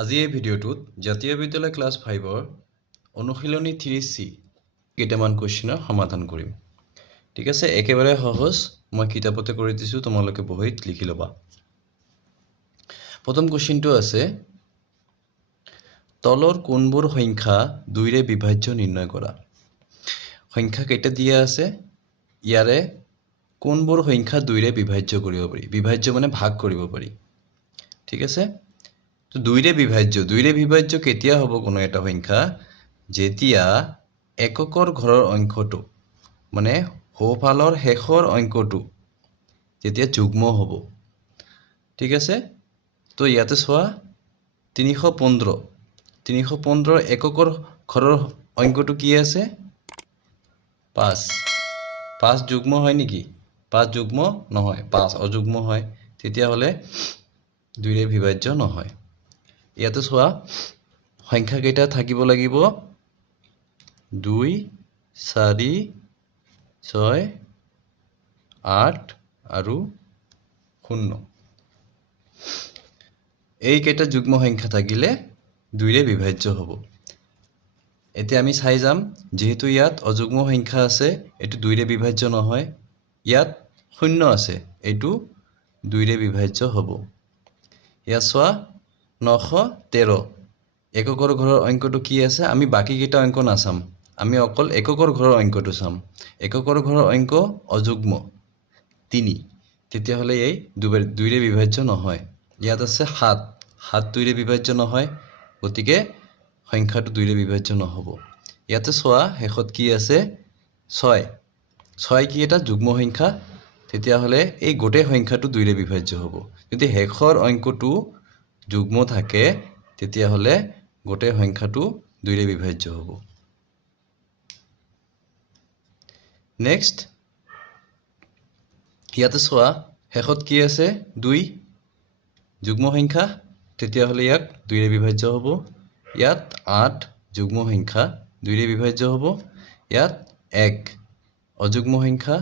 আজি এই ভিডিঅ'টোত জাতীয় বিদ্যালয় ক্লাছ 5ৰ অনুশীলনী 3C কেইটামান কুৱেশ্যনৰ সমাধান কৰিম। ঠিক আছে, একেবাৰে সহজ, মই কিতাপতে কৰি দিছোঁ, তোমালোকে বহীত লিখি ল'বা। প্ৰথম কুৱেশ্যনটো আছে, তলৰ কোনবোৰ সংখ্যা 2ৰে বিভাজ্য নিৰ্ণয় কৰা। সংখ্যা কেইটা দিয়া আছে, ইয়াৰে কোনবোৰ সংখ্যা 2ৰে বিভাজ্য কৰিব পাৰি। বিভাজ্য মানে ভাগ কৰিব পাৰি। ঠিক আছে, তো 2ৰে বিভাজ্য কেতিয়া হ'ব কোনো এটা সংখ্যা, যেতিয়া এককৰ ঘৰৰ অংশটো মানে সোঁফালৰ শেষৰ অংকটো যেতিয়া যুগ্ম হ'ব। ঠিক আছে, তো ইয়াতে চোৱা 315 এককৰ ঘৰৰ অংকটো কি আছে, 5 যুগ্ম হয় নেকি? 5 যুগ্ম নহয়, 5 অযুগ্ম হয়, তেতিয়াহ'লে 2ৰে বিভাজ্য নহয়। ইয়াতে চোৱা সংখ্যা কেইটা থাকিব লাগিব, 2 4 6 8 আৰু 0। এইকেইটা যুগ্ম সংখ্যা থাকিলে 2ৰে বিভাজ্য হ'ব। এতিয়া আমি চাই যাম, যেহেতু ইয়াত অযুগ্ম সংখ্যা আছে, এইটো 2ৰে বিভাজ্য নহয়। ইয়াত 0 আছে, এইটো 2ৰে বিভাজ্য হ'ব। ইয়াত চোৱা 913 এককৰ ঘৰৰ অংকটো কি আছে, আমি বাকীকেইটা অংক নাচাম, আমি অকল এককৰ ঘৰৰ অংকটো চাম। এককৰ ঘৰৰ অংক অযুগ্ম 3, তেতিয়াহ'লে এই 2ৰে বিভাজ্য নহয়। ইয়াত আছে 7 2ৰে বিভাজ্য নহয়, গতিকে সংখ্যাটো 2ৰে বিভাজ্য নহ'ব। ইয়াতে চোৱা শেষত কি আছে, 6 কি এটা যুগ্ম সংখ্যা, তেতিয়াহ'লে এই গোটেই সংখ্যাটো 2ৰে বিভাজ্য হ'ব। যদি শেষৰ অংকটো যুগ্ম থাকে, তেতিয়াহ'লে গোটেই সংখ্যাটো 2ৰে বিভাজ্য হ'ব। নেক্সট, ইয়াতে চোৱা শেষত কি আছে, 2 যুগ্ম সংখ্যা, তেতিয়াহ'লে ইয়াক 2ৰে বিভাজ্য হ'ব। ইয়াত 8 যুগ্ম সংখ্যা, 2ৰে বিভাজ্য হ'ব। ইয়াত 1 অযুগ্ম সংখ্যা,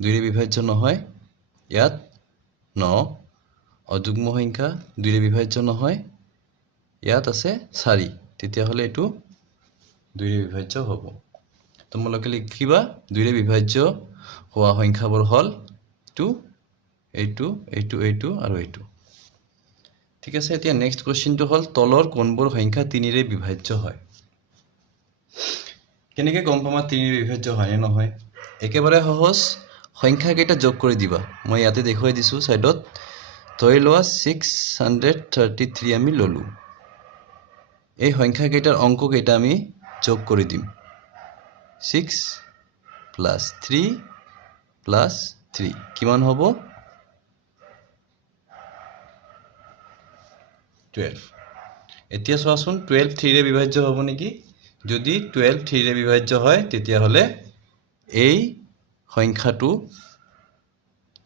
2ৰে বিভাজ্য নহয়। ইয়াত 9 অযুগ্ম সংখ্যা, 2ৰে বিভাজ্য নহয়। ইয়াত আছে 4, তেতিয়াহ'লে এইটো 2ৰে বিভাজ্য হ'ব। তোমালোকে লিখিবা 2ৰে বিভাজ্য হোৱা সংখ্যাবোৰ হ'ল এইটো আৰু এইটো। ঠিক আছে, এতিয়া নেক্সট কুৱেশ্যনটো হ'ল, তলৰ কোনবোৰ সংখ্যা 3ৰে বিভাজ্য হয়। কেনেকৈ গম পাম 3ৰে বিভাজ্য হয় নে নহয়? একেবাৰে সহজ, সংখ্যাকেইটা যোগ কৰি দিবা। মই ইয়াতে দেখুৱাই দিছোঁ ছাইডত। ধৰি লোৱা 633 আমি ল'লোঁ। এই সংখ্যাকেইটাৰ অংককেইটা আমি যোগ কৰি দিম। 6 + 3 + 3 কিমান হ'ব? 12। এতিয়া চোৱাচোন 12 3ৰে বিভাজ্য হ'ব নেকি? যদি 12 3ৰে বিভাজ্য হয়, তেতিয়াহ'লে এই সংখ্যাটো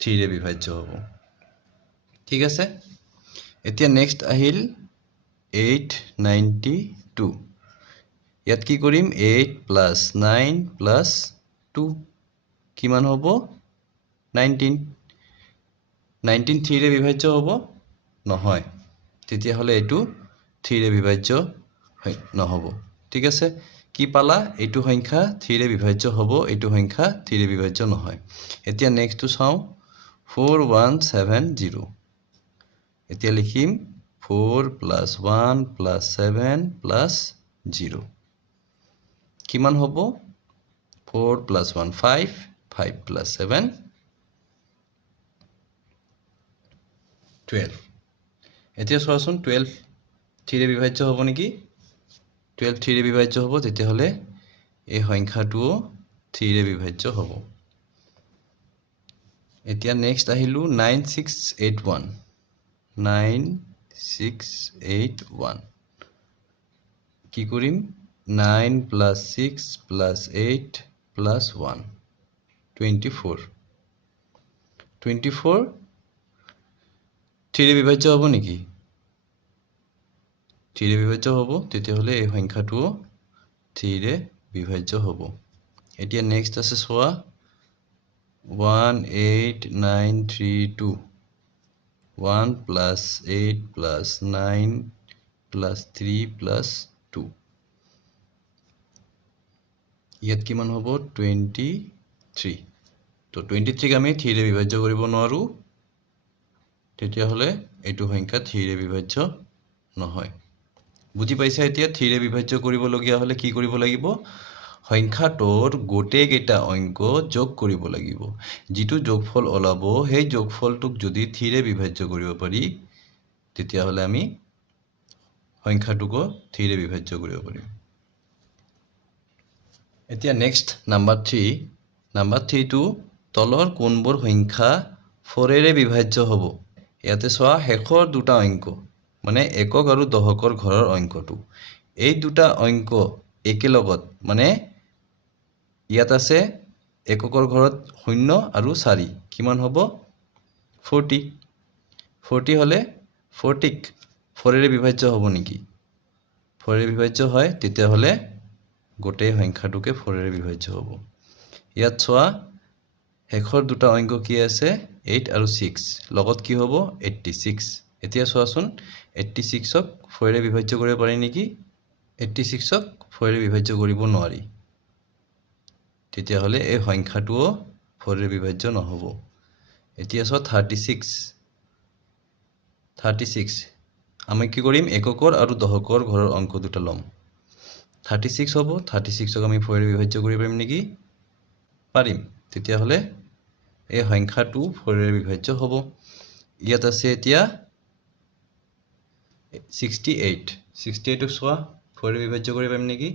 3ৰে বিভাজ্য হ'ব। ঠিক আছে, এতিয়া নেক্সট আহিল 892। ইয়াত কি কৰিম, 8 + 9 + 2 কিমান হ'ব? 19। 19 3ৰে বিভাজ্য হ'ব নহয়, তেতিয়াহ'লে এইটো 3ৰে বিভাজ্য নহ'ব। ঠিক আছে, কি পালা? এইটো সংখ্যা 3ৰে বিভাজ্য হ'ব, এইটো সংখ্যা 3ৰে বিভাজ্য নহয়। এতিয়া নেক্সটটো চাওঁ, 4170। এতিয়া লিখিম 4 + 1 + 7 + 0 কিমান হ'ব? 4 + 1 5, 5 + 7 12। এতিয়া চোৱাচোন 12 3ৰে বিভাজ্য হ'ব নেকি? 12 3ৰে বিভাজ্য হ'ব, তেতিয়াহ'লে এই সংখ্যাটোও 3ৰে বিভাজ্য হ'ব। এতিয়া নেক্সট আহিলোঁ 9681। 9681 কি কৰিম? 9 + 6 + 8 + 1 24। 24 3ৰে বিভাজ্য হ'ব নেকি? 3ৰে বিভাজ্য হ'ব, তেতিয়াহ'লে এই সংখ্যাটোও 3ৰে বিভাজ্য হ'ব। এতিয়া নেক্সট আছে চোৱা 18932। 1 + 8 + 9 প্লাছ 3 প্লাছ 2 ইয়াত কিমান হ'ব 23 তো 23ক আমি 3 ৰে বিভাজ্য কৰিব নোৱাৰো তেতিয়াহ'লে এইটো সংখ্যা 3 ৰে বিভাজ্য নহয় বুজি পাইছা এতিয়া 3 ৰে বিভাজ্য কৰিবলগীয়া হ'লে কি কৰিব লাগিব সংখ্যাটোৰ গোটেইকেইটা অংক যোগ কৰিব লাগিব যিটো যোগফল ওলাব সেই যোগফলটোক যদি 3 ৰে বিভাজ্য কৰিব পাৰি তেতিয়াহ'লে আমি সংখ্যাটোক 3 ৰে বিভাজ্য কৰিব পাৰিম এতিয়া নেক্সট নাম্বাৰ 3 টো তলৰ কোনবোৰ সংখ্যা 4 ৰে বিভাজ্য হ'ব ইয়াতে চোৱা শেষৰ দুটা অংক মানে একক আৰু দশকৰ ঘৰৰ অংকটো এই দুটা অংক একেলগত মানে ইয়াত আছে এককৰ ঘৰত 0 আৰু 4 কিমান হ'ব 40 হলে 40ক 4 ৰে বিভাজ্য হ'ব নেকি 4 ৰে বিভাজ্য হয় তেতিয়াহ'লে গোটেই সংখ্যাটোকে 4 ৰে বিভাজ্য হ'ব ইয়াত চোৱা শেষৰ দুটা অংক কি আছে 8 আৰু 6 লগত কি হ'ব 86 এতিয়া চোৱাচোন 86ক 4 ৰে বিভাজ্য কৰিব পাৰি নেকি 86ক 4 ৰে বিভাজ্য কৰিব নোৱাৰি তেতিয়াহ'লে এই সংখ্যাটোও 4 ৰে বিভাজ্য নহ'ব এতিয়া চোৱা 36 আমি কি কৰিম এককৰ আৰু দশকৰ ঘৰৰ অংক দুটা ল'ম 36 হ'ব 36ক আমি 4 ৰে বিভাজ্য কৰিব পাৰিম নেকি পাৰিম তেতিয়াহ'লে এই সংখ্যাটো 4 ৰে বিভাজ্য হ'ব ইয়াত আছে এতিয়া 68ক চোৱা 4 ৰে বিভাজ্য কৰিব পাৰিম নেকি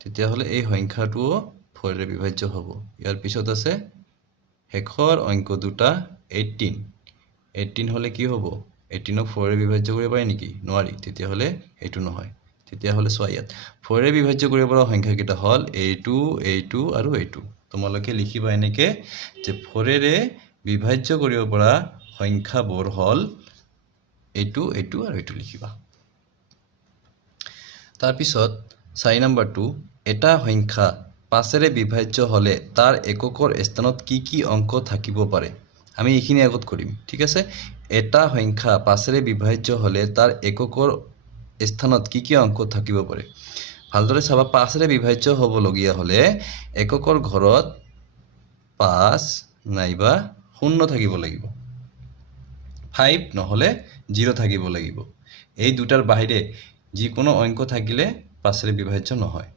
তেতিয়াহ'লে এই সংখ্যাটোও 4 ৰে বিভাজ্য হ'ব ইয়াৰ পিছত আছে শেষৰ অংক দুটা 18 হলে কি হ'ব 18ক 4 ৰে বিভাজ্য কৰিব পাৰি নেকি নোৱাৰি তেতিয়াহ'লে এইটো নহয় তেতিয়াহ'লে চোৱা ইয়াত 4 ৰে বিভাজ্য কৰিব পৰা সংখ্যা কেইটা হ'ল এইটো আৰু এইটো তোমালোকে লিখিবা এনেকে যে 4 ৰে বিভাজ্য কৰিব পৰা সংখ্যাবোৰ হ'ল এইটো আৰু এইটো লিখিবা তাৰ পিছত 4 নম্বৰটো এটা সংখ্যা 5 ৰে বিভাজ্য হলে তাৰ এককৰ স্থানত কি অংক থাকিব পাৰে আমি এইখিনি আগত কৰিম ঠিক আছে এটা সংখ্যা 5 ৰে বিভাজ্য হলে তাৰ এককৰ স্থানত কি অংক থাকিব পাৰে ভালদৰে চাবা 5 ৰে বিভাজ্য হ'ব লগিয়া হলে এককৰ ঘৰত 5 নাইবা 0 থাকিব লাগিব 5 নহলে 0 থাকিব লাগিব এই দুটাৰ বাহিৰে যিকোনো অংক থাকিলে 5 ৰে বিভাজ্য নহয়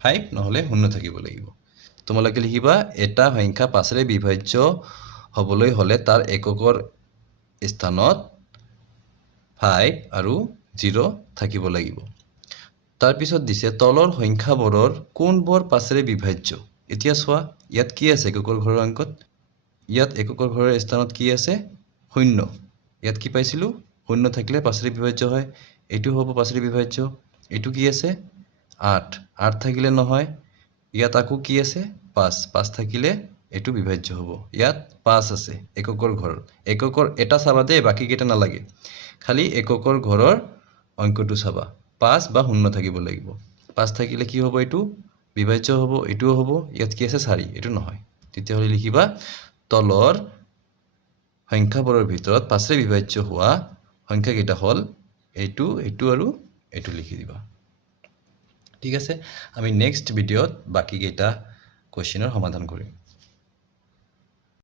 5 নহলে 0 থাকিব লাগিব তোমালোকে লিখিবা এটা সংখ্যা 5 ৰে বিভাজ্য হ'বলৈ হলে তাৰ এককৰ স্থানত 5 আৰু 0 থাকিব লাগিব তাৰ পিছত দিছে তলৰ সংখ্যাবোৰৰ কোনবোৰ 5 ৰে বিভাজ্য এতিয়া চোৱা ইয়াত কি আছে এককৰ ঘৰৰ অংকত ইয়াত এককৰ ঘৰৰ স্থানত কি আছে 0 ইয়াত কি পাইছিলো 0 থাকিলে 5 ৰে বিভাজ্য হয় এইটো হ'ব 5 ৰে বিভাজ্য এইটো কি আছে 8 থাকিলে নহয় ইয়াত আকো কি আছে 5 থাকিলে এইটো বিভাজ্য হ'ব ইয়াত 5 আছে এককৰ ঘৰৰ এককৰ এটা চাবা দে বাকি কেইটা নালাগে খালি এককৰ ঘৰৰ অংকটো চাবা 5 বা 0 থাকিব লাগিব 5 থাকিলে কি হ'ব এইটো বিভাজ্য হ'ব এইটো হ'ব ইয়াত কি আছে 4 এইটো নহয় তেতিয়াহ'লে লিখিবা তলৰ সংখ্যাবোৰৰ ভিতৰত 5 ৰে বিভাজ্য হোৱা সংখ্যা কেইটা হ'ল এইটো আৰু এইটো লিখি দিবা ঠিক আছে আমি নেক্সট ভিডিঅ'ত বাকি কেইটা কোৱেশ্চনৰ সমাধান কৰিম